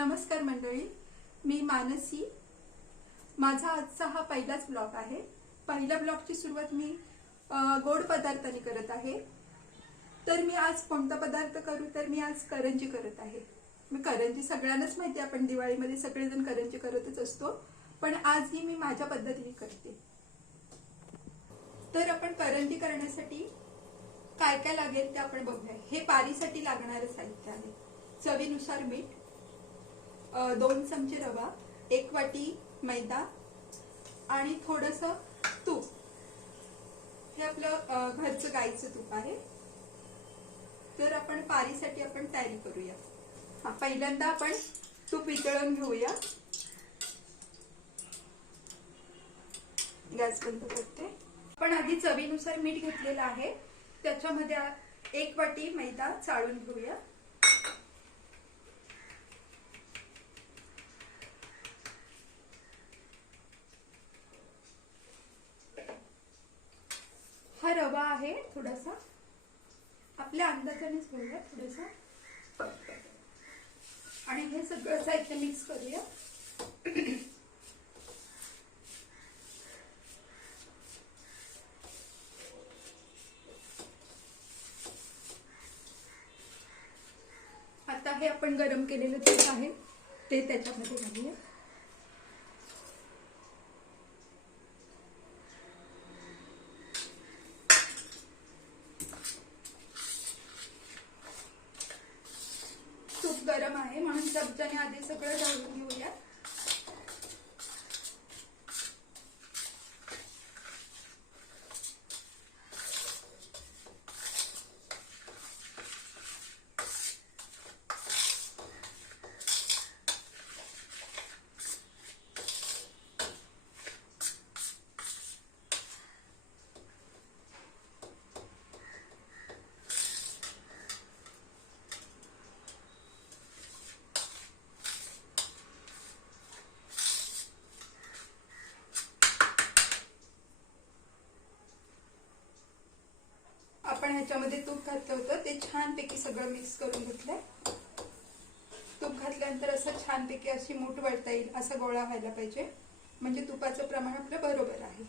नमस्कार मंडळी, मी मानसी. माझा आजचा हा पहिलाच ब्लॉग आहे. पहिल्या ब्लॉगची सुरुवात मी गोड पदार्थांनी करत आहे. तर मी आज कोणता पदार्थ करू, तर मी आज करंजी करत आहे. मी करंजी सगळ्यांनाच माहिती, आपण दिवाळीमध्ये सगळेजण करंजी करतच असतो, पण आजही मी माझ्या पद्धतीने करते. तर आपण करंजी करण्यासाठी काय काय लागेल ते आपण बघूया. हे पारीसाठी लागणारे साहित्य आहे. चवीनुसार मीठ, 2 चमचे रवा, 1 वाटी मैदा आणि थोडस तूप. हे आपलं घरचं गाईचं तूप आहे. तर आपण पारीसाठी आपण तयारी करूया. पहिल्यांदा आपण तूप वितळून घेऊया. गॅस बंद करते. आपण आधी चवीनुसार मीठ घेतलेलं आहे. त्याच्यामध्ये 1 वाटी मैदा चाळून घेऊया. हा रवा आहे थोडासा, आपल्या अंदाजानेच घेऊया थोडासा. आणि हे सगळं साहित्य मिक्स करूया. आता हे आपण गरम केलेलं तूप आहे ते त्याच्यामध्ये घालूया. तूप गरम आहे म्हणून चमच्याने आधी सगळं ढवळून घेऊया. आपण ह्याच्यामध्ये तूप घातलं होतं ते छानपैकी सगळं मिक्स करून घेतलंय. तूप घातल्यानंतर असं छानपैकी अशी मूठ वळता येईल असा गोळा व्हायला पाहिजे, म्हणजे तुपाचं प्रमाण आपलं बरोबर आहे.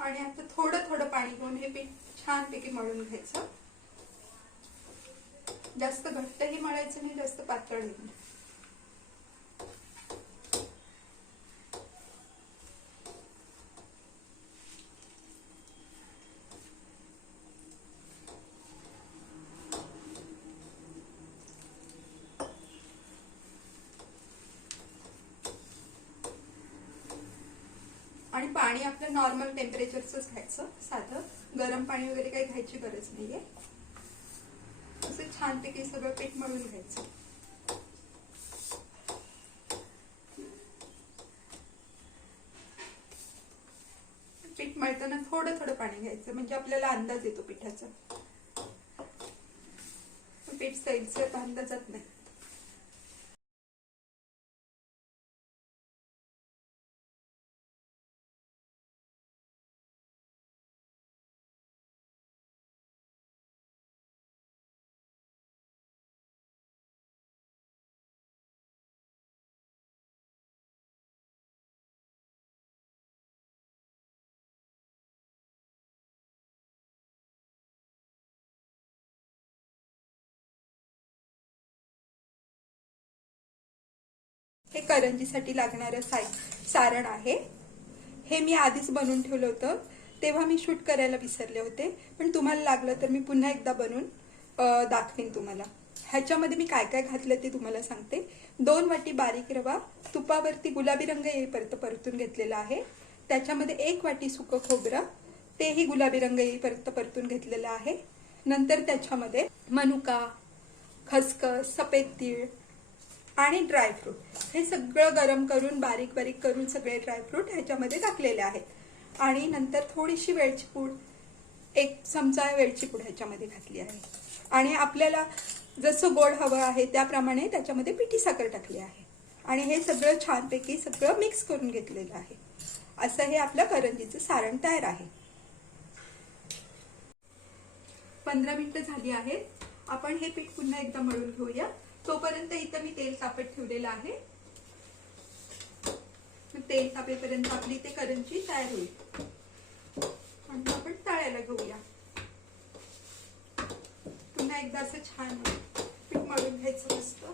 आणि आता थोडं थोडं पाणी घेऊन हे पीठ छानपैकी मळून घ्यायचं. जास्त घट्टही मळायचं नाही, जास्त पातळही नाही. आणि पाणी आपलं नॉर्मल टेम्परेचरचंच घ्यायचं, साधं गरम पाणी वगैरे काही घ्यायची गरज नाहीये. असं छानपैकी सगळं पीठ मळून घ्यायचं. पीठ मळताना थोडं थोडं पाणी घ्यायचं, म्हणजे आपल्याला अंदाज येतो पिठाचा. पीठ सैलसर अंदाजात नाही. हे करंजीसाठी लागणारं सारण आहे. हे मी आधीच बनवून ठेवलं होतं, तेव्हा मी शूट करायला विसरले होते, पण तुम्हाला लागलं तर मी पुन्हा एकदा बनवून दाखवेन तुम्हाला. ह्याच्यामध्ये मी काय काय घातलं ते तुम्हाला सांगते. 2 वाटी बारीक रवा तुपावरती गुलाबी रंग येईपर्यंत परतून घेतलेला आहे. त्याच्यामध्ये 1 वाटी सुकं खोबरं, तेही गुलाबी रंग येईपर्यंत परतून घेतलेलं आहे. नंतर त्याच्यामध्ये मनुका, खसखस, सफेद तीळ आणि ड्रायफ्रूट हे सगळं गरम करून बारीक बारीक करून सगळे ड्रायफ्रूट ह्याच्यामध्ये टाकलेले आहेत. आणि नंतर थोडीशी वेलची पूड, 1 चमचा वेलची पूड ह्याच्यामध्ये घातली आहे. आणि आपल्याला जसं गोड हवं आहे त्याप्रमाणे त्याच्यामध्ये पिठी साखर टाकली आहे. आणि हे सगळं छानपैकी सगळं मिक्स करून घेतलेलं आहे. असं हे आपलं करंजीचं सारण तयार आहे. 15 मिनिटं झाली आहेत. आपण हे पीठ पुन्हा एकदा मळून घेऊया. तोपर्यंत इथं मी तेल तापत ठेवलेलं आहे. तेल तापेपर्यंत आपली ते करंजी तयार होईल आणि आपण तळायला घेऊया. पुन्हा एकदा असं छान पीठ मळून घ्यायचं मस्त.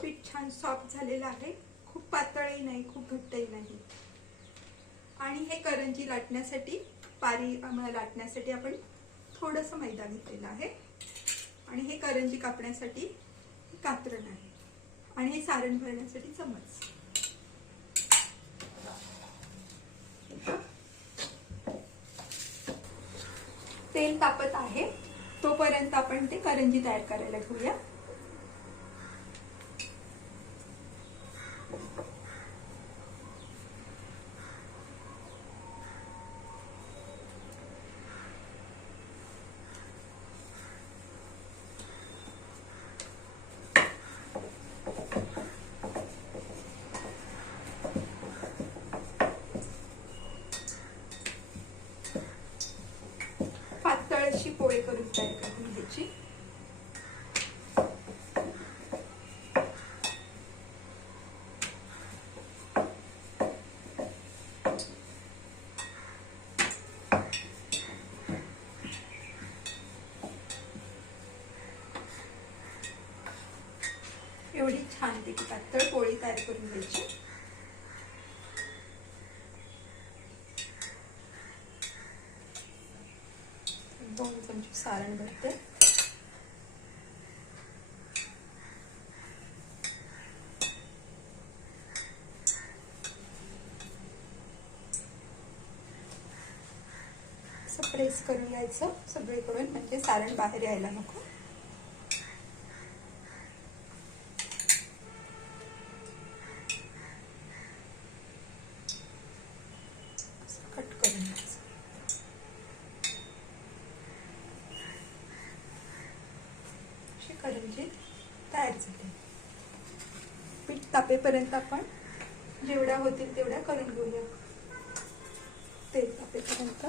पीठ छान सॉफ्ट झालेलं आहे. खूप पातळही नाही, खूप घट्टही नाही. आणि हे करंजी लाटण्यासाठी लाटण्यासाठी आपण थोडंसं मैदा घेतलेला आहे. आणि हे करंजी कापण्यासाठी कात्रण आहे. आणि हे सारण भरण्यासाठी चमच. तेल तापत आहे तोपर्यंत आपण ते करंजी तयार करायला घेऊया. अशी पोळी करून तयार करून घ्यायची. एवढी छानपैकी पातळ पोळी तयार करून घ्यायची. दोन चमचे सारण भरते. असं प्रेस करून घ्यायचं सगळीकडून, म्हणजे सारण बाहेर यायला नको. असं कट करून घ्यायचं. करंजी तयार झाली. पीठ तापेपर्यंत आपण जेवढ्या होतील तेवढ्या करून घेऊया. तेल तापेपर्यंत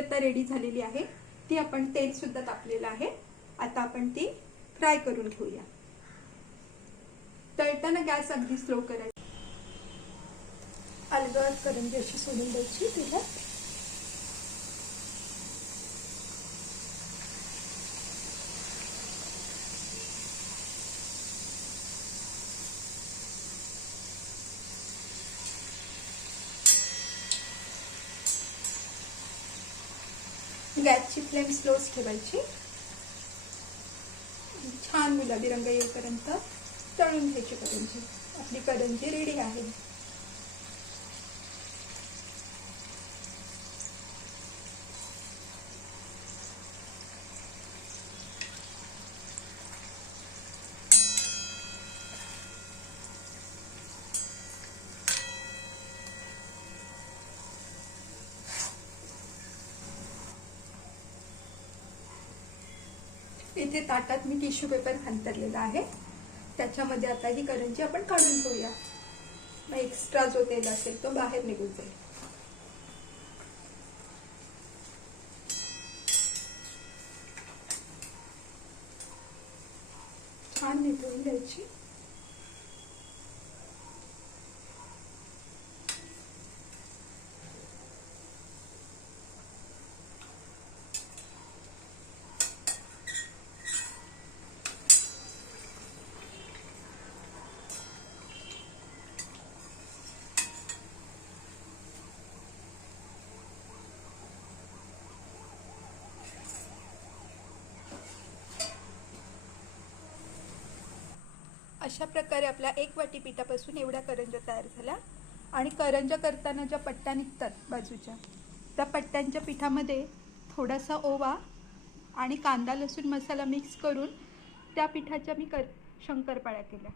आता रेडी झालेली आहे. ती आपण तेल सुद्धा तापलेलं आहे. आता आपण ती फ्राय करून घेऊया. तळताना गॅस अगदी स्लो करायचा. अलगद करंजी अशी सोडून द्यायची तिला. गॅसची फ्लेम स्लोच ठेवायची. छान गुलाबी रंग येईपर्यंत तळून घ्यायची करंजी. आपली करंजी रेडी आहे. इथे ताटात मी टिश्यू पेपर अंतरलेला आहे. त्याच्यामध्ये आता ही करंजी आपण काढून घेऊया. मग एक्स्ट्रा जो तेल असेल तो बाहेर निघून जाईल. छान निथळून द्यायची. अशा प्रकारे आपल्या 1 वाटी पिठापासून एवढ्या करंज्या तयार झाल्या. आणि करंज्या करताना ज्या पट्ट्या निघतात बाजूच्या, त्या पट्ट्यांच्या पिठामध्ये थोडासा ओवा आणि कांदा लसूण मसाला मिक्स करून त्या पिठाच्या मी शंकरपाळ्या केल्या.